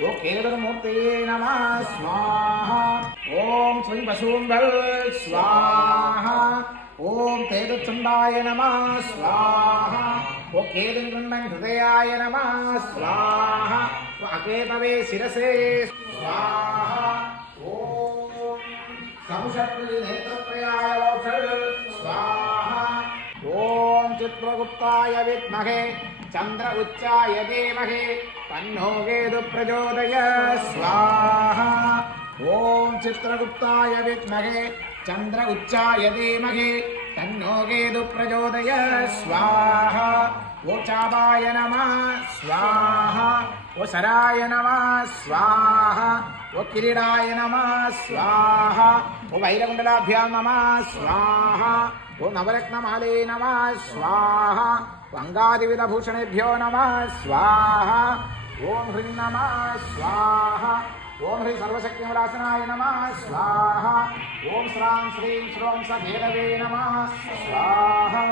ఓం కేతుర్మూర్తయే నమః స్వాహ ఓం శ్రీ వసూంధర్ స్వాహ ఓం తేజచుండాయ నమః స్వాహ ఓం కేతుర్గండం హృదయాయ నమః స్వాహ అకేతవే శిరసే స్వాహ ఓం సంషట్లి నేత్రత్రయాయ స్వాహ ఓం చిత్రగుప్తాయ విద్మహే చంద్ర ఉచ్చాయ ధీమహి తన్నో కేతు ప్రచోదయాత్ స్వాహా ఓం చిత్రగుప్తాయ విద్మహే చంద్ర ఉచ్చాయ ధీమహి తన్నో కేతు ప్రచోదయాత్ స్వాహా ఓ చాపాయ నమః స్వాహా ఓ శరాయ నమః స్వాహా ఓ కిరీడాయ నమః స్వాహా ఓ వైరకుండలాభ్యాం నమః స్వాహా ఓ నవరత్నమాలే నమః స్వాహా అంగాదివిధభూషణేభ్యో నమః స్వాహా ఓం హ్రీం నమః స్వాహా ఓం హ్రీ సర్వశక్తిమరాసనాయ నమః స్వాహా ఓం శ్రాం శ్రీం శ్రోం స భైరవే నమః స్వాహా